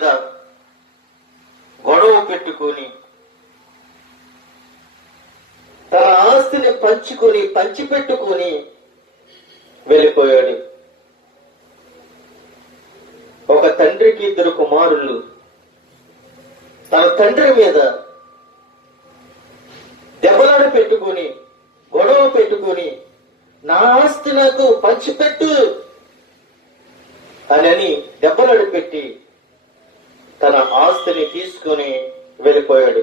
మీద గొడవ పెట్టుకొని తన ఆస్తిని పంచుకొని పంచిపెట్టుకొని వెళ్ళిపోయాడు. ఒక తండ్రికి ఇద్దరు కుమారులు. తన తండ్రి మీద దెబ్బలాడ పెట్టుకుని గొడవ పెట్టుకుని నా ఆస్తి నాకు పంచిపెట్టు అని దెబ్బలాడు పెట్టి తన ఆస్తిని తీసుకొని వెళ్ళిపోయాడు.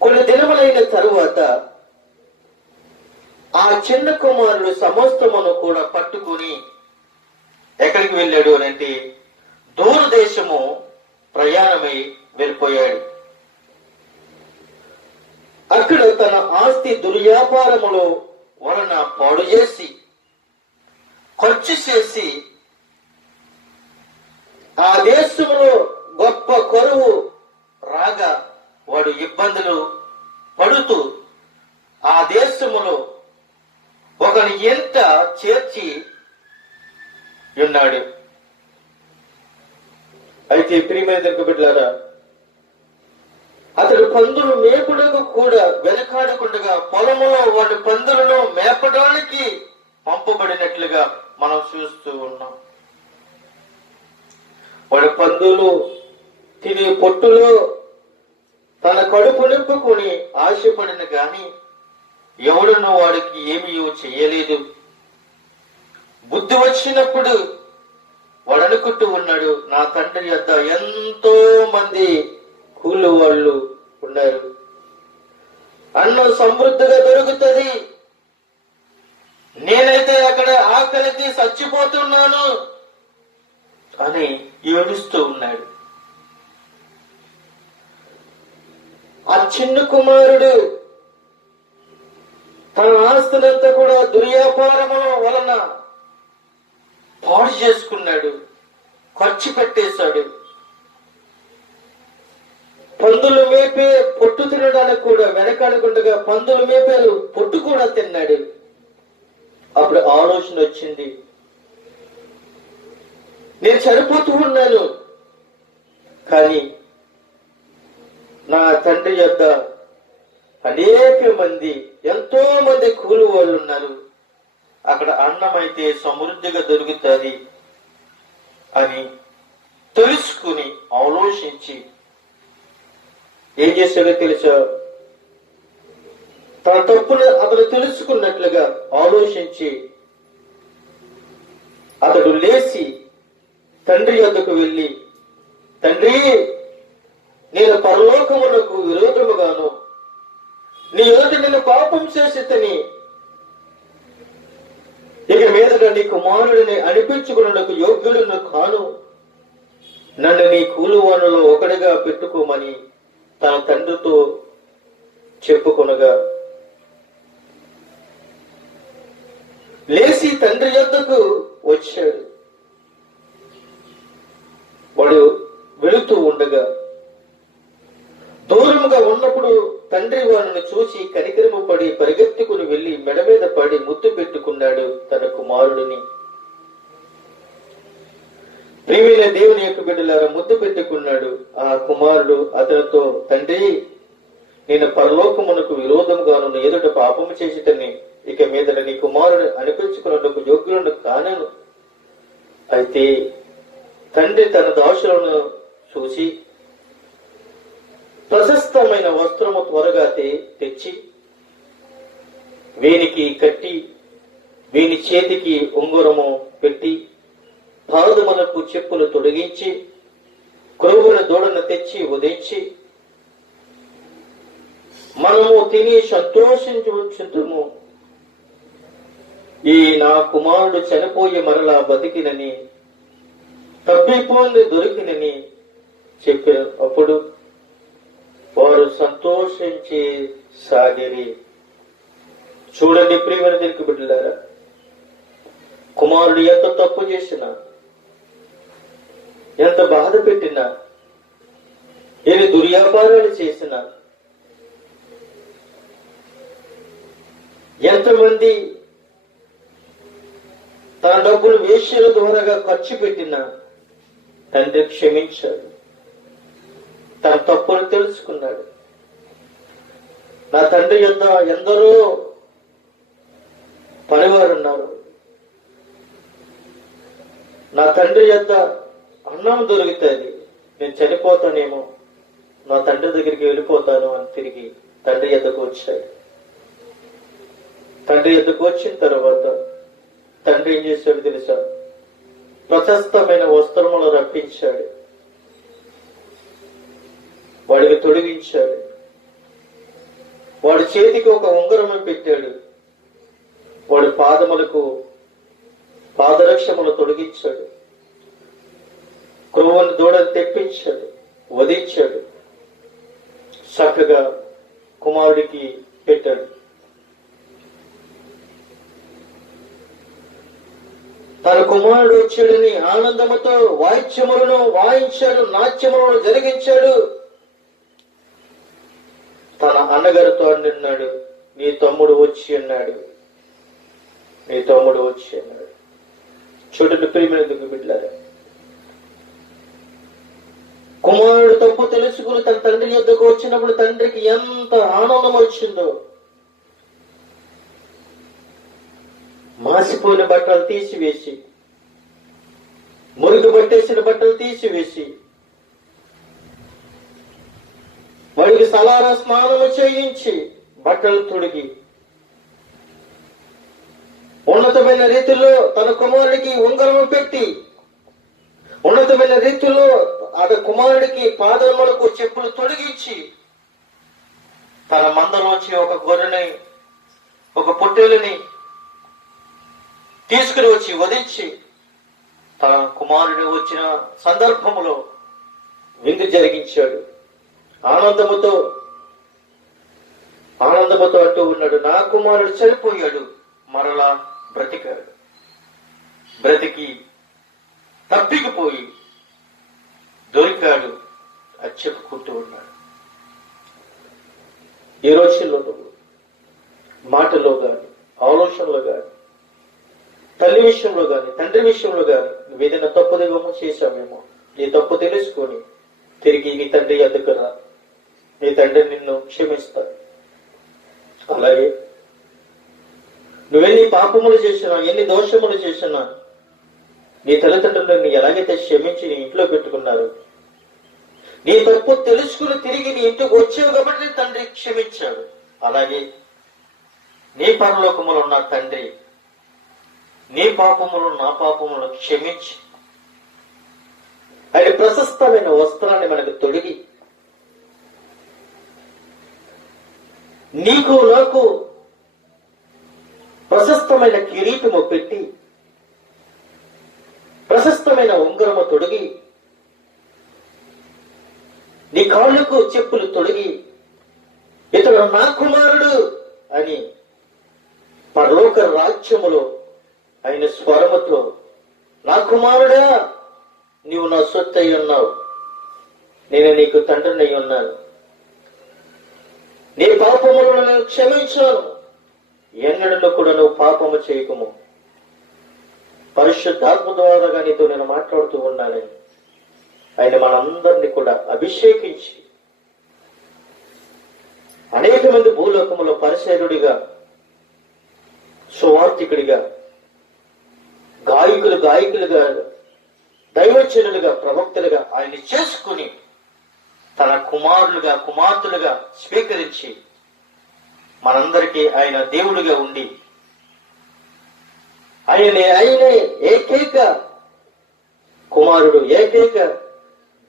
కొన్ని దినములైన తరువాత ఆ చిన్న కుమారుడు సమస్తమును కూడా పట్టుకుని ఎక్కడికి వెళ్ళాడు అని అంటే దూరదేశము ప్రయాణమై వెళ్ళిపోయాడు. అక్కడ తన ఆస్తి దుర్వ్యాపారములో వలన పాడు చేసి ఖర్చు చేసి అయితే ప్రియమైన దగ్గబిడ్డారా అతడు పందులు మేపుడకు కూడా వెనకాడకుండా పొలములో వాటి పందులను మేపడానికి పంపబడినట్లుగా మనం చూస్తూ ఉన్నాం. వాడి పందులు తినే పొట్టులో తన కడుపు నింపుకొని ఆశపడిన గాని ఎవడను వాడికి ఏమీ చేయలేదు. బుద్ధి వచ్చినప్పుడు వాడు ఉన్నాడు. నా తండ్రి యొక్క ఎంతో మంది కూలి వాళ్ళు ఉన్నారు. అన్నం సమృద్ధిగా దొరుకుతుంది. నేనైతే అక్కడ ఆకలికి చచ్చిపోతున్నాను అని ఏడుస్తూ ఉన్నాడు. ఆ చిన్న కుమారుడు తన ఆస్తులంతా కూడా దుర్యాపారముల వలన పాడు చేసుకున్నాడు ఖర్చు పెట్టేశాడు. పందులు మేపే పొట్టు తినడానికి కూడా వెనకాడకుండా పందులు మేపేలు పొట్టు కూడా తిన్నాడు. అప్పుడు ఆలోచన వచ్చింది. నేను చనిపోతూ ఉన్నాను కానీ నా తండ్రి యొక్క అనేక మంది ఎంతో మంది కూలి వాళ్ళు ఉన్నారు. అక్కడ అన్నం అయితే సమృద్ధిగా దొరుకుతుంది అని తెలుసుకుని ఆలోచించి ఏం చేశాడో తెలుసా? తన తప్పును అతను తెలుసుకున్నట్లుగా ఆలోచించి అతడు లేచి తండ్రి వద్దకు వెళ్ళి తండ్రి నేను పరలోకమునకు విరోధముగాను నీ ఎదుట నేను పాపం చేసి తని ఇక మీద నీ కుమారుడిని అనిపించుకున్నకు యోగ్యులను కాను. నన్ను నీ కూలువానులో ఒకటిగా పెట్టుకోమని తన తండ్రితో చెప్పుకొనగా లేచి తండ్రి యొద్దకు వచ్చాడు. వాడు వెళుతూ ఉండగా దూరముగా ఉన్నప్పుడు తండ్రి వారిని చూసి కనికరము పడి పరిగెత్తుకుని వెళ్ళి మెడ మీద పడి ముద్దు పెట్టి కుమారుడిని. ప్రేమిల దేవుని యొక్క బిడ్డలారా ముద్దు పెట్టుకున్నాడు ఆ కుమారుడు. అతనితో తండ్రి నేను పరలోకమునకు విరోధంగాను ఎదుట పాపము చేసిటని ఇక మీద నీ కుమారుడు అనిపించుకున్నట్టుకు యోగ్యులను కానను. అయితే తండ్రి తన దాసులను చూసి ప్రశస్తమైన వస్త్రము త్వరగా తెచ్చి వీనికి కట్టి వీని చేతికి ఉంగురము పెట్టి పాదుమలకు చెప్పులు తొడిగించి క్రొవ్వున దూడను తెచ్చి ఉదయించి మనము తిని సంతోషించుము ఈ నా కుమారుడు చనిపోయి మరలా బతికినని తప్పిపోంది దొరికినని చెప్పిన అప్పుడు వారు సంతోషించి సాగిరి. చూడండి ప్రియమైన దగ్గర బిడ్డలారా కుమారుడు ఎంత తప్పు చేసినా ఎంత బాధ పెట్టినా ఎన్ని దుర్వ్యాపారాలు చేసినా ఎంతమంది తన డబ్బులు వేష్యల ద్వారాగా ఖర్చు పెట్టినా తండ్రి క్షమించాడు. తన తప్పును తెలుసుకున్నాడు. నా తండ్రి యొద్ద ఎందరో పనివారు ఉన్నారు నా తండ్రి యొక్క అన్నం దొరుకుతుంది నేను చనిపోతానేమో నా తండ్రి దగ్గరికి వెళ్ళిపోతాను అని తిరిగి తండ్రి ఎద్దకు వచ్చాడు. తండ్రి ఎద్దకు వచ్చిన తర్వాత తండ్రి ఏం చేశాడు తెలుసా? ప్రశస్తమైన వస్త్రములు రప్పించాడు. వాడికి తొడిగించాడు. వాడి చేతికి ఒక ఉంగరము పెట్టాడు. వాడి పాదములకు పాదరక్షములు తొలగించాడు క్రొవ్వని దూడలు తెప్పించాడు వధించాడు. చక్కగా కుమారుడికి పెట్టాడు. తన కుమారుడు వచ్చాడని ఆనందముతో వాయిద్యములను వాయించాడు నాట్యములను జరిగించాడు. తన అన్నగారితో అన్నాడు నీ తమ్ముడు వచ్చి అన్నాడు. నీ తమ్ముడు వచ్చి అన్నాడు. చూడండి ప్రియమైనందుకు బిడ్డారా కుమారుడు తప్పు తెలుసుకుని తన తండ్రి యొద్దకు వచ్చినప్పుడు తండ్రికి ఎంత ఆనందం వచ్చిందో మాసిపోయిన బట్టలు తీసివేసి మురుగు పట్టేసిన బట్టలు తీసివేసి వాడికి సలారా స్నానము చేయించి బట్టలు తొడిగి ఉన్నతమైన రీతిలో తన కుమారుడికి ఉంగరము పెట్టి ఉన్నతమైన రీతిలో అతని కుమారుడికి పాదములకు చెప్పులు తొలగించి తన మందలోంచి ఒక గొర్రెని ఒక పొట్టేలుని తీసుకుని వచ్చి వధించి తన కుమారుడు వచ్చిన సందర్భములో విందు జరిగించాడు. ఆనందముతో ఆనందముతో అంటూ ఉన్నాడు నా కుమారుడు చనిపోయాడు మరలా బ్రతికారు. బ్రతికి తప్పికిపోయి దొరికాడు అని చెప్పుకుంటూ ఉన్నాడు. ఈ రోజుల్లో నువ్వు మాటలో గాని ఆలోచనలో గాని తల్లి విషయంలో గాని తండ్రి విషయంలో గాని నువ్వేదైనా తప్పు వివాహం చేశామేమో నీ తప్పు తెలుసుకొని తిరిగి నీ తండ్రి ఎదుకరా నీ తండ్రి నిన్ను క్షమిస్తాడు అలాగే ఎన్ని పాపములు చేసినా ఎన్ని దోషములు చేసినా నీ తల్లిదండ్రులను నీ ఎలాగైతే క్షమించి నీ ఇంట్లో పెట్టుకున్నారు? నీ తప్పు తెలుసుకుని తిరిగి నీ ఇంటికి వచ్చావు కాబట్టి తండ్రి క్షమించాడు. అలాగే నీ పరలోకములు ఉన్న తండ్రి నీ పాపములు నా పాపములు క్షమించి ఆయన ప్రశస్తమైన వస్త్రాన్ని మనకు తొడిగి నీకు నాకు ప్రశస్తమైన కిరీటము పెట్టి ప్రశస్తమైన ఉంగరము తొడిగి నీ కాళ్ళకు చెప్పులు తొడిగి ఇతడు నా కుమారుడు అని పరలోక రాజ్యములో ఆయన స్వరముతో నా కుమారుడా నీవు నా సొత్తు అయి ఉన్నావు. నేను నీకు తండ్రిని అయి ఉన్నాను. నీ పాపములను నేను క్షమించాను. ఎన్నడను కూడా నువ్వు పాపము చేయకము. పరిశుద్ధాత్మ ద్వారా నీతో నేను మాట్లాడుతూ ఉన్నానని ఆయన మనందరినీ కూడా అభిషేకించి అనేక మంది భూలోకములో పరిశైరుడిగా సువార్థికుడిగా గాయకులు గాయకులుగా దైవచనులుగా ప్రవక్తలుగా ఆయన చేసుకుని తన కుమారులుగా కుమార్తెలుగా స్వీకరించి మనందరికీ ఆయన దేవుడిగా ఉండి. ఆయనే ఆయనే ఏకైక కుమారుడు ఏకైక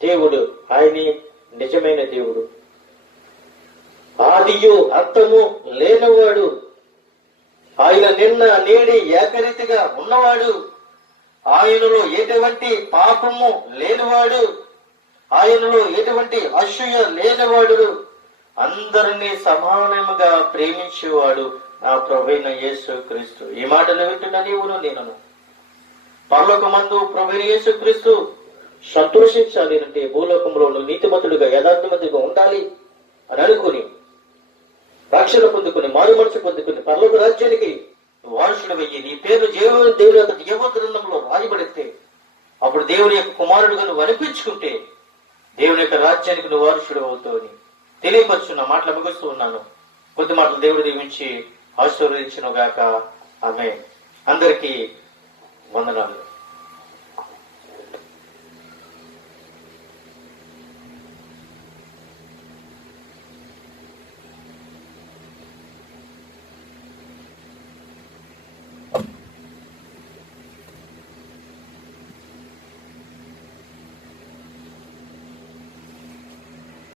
దేవుడు ఆయనే నిజమైన దేవుడు. ఆదియు అర్థము లేనివాడు ఆయన నిన్న నేడి ఏకరీతిగా ఉన్నవాడు ఆయనలో ఎటువంటి పాపము లేనివాడు ఆయనలో ఎటువంటి అసూయ లేనివాడు అందరినీ సమానముగా ప్రేమించేవాడు నా ప్రభైన యేసు క్రీస్తు. ఈ మాటలు వింటున్న నీవును పల్లోక మందు ప్రభు యేసు క్రీస్తు సంతోషించాలి అంటే భూలోకంలో నీతిమతుడిగా నీతిమంతుడిగా యథార్థమంతుడిగా ఉండాలి అని అనుకుని రక్షణ పొందుకుని మారు మనసు పొందుకుని పర్లోక రాజ్యానికి వారసుడు వెయ్యి నీ పేరు జీవన దేవుని అతని జీవ గ్రంథంలో రాయబడితే అప్పుడు దేవుని యొక్క కుమారుడుగా నువ్వు అనిపించుకుంటే దేవుని యొక్క రాజ్యానికి నువ్వు వారసుడు అవుతావని తెలియపరుచున్న మాటలు ముగిస్తూ ఉన్నాను. కొద్ది మాటలు దేవుడు దీవించి ఆశీర్వదించను గాక ఆమె అందరికీ వందనాలు.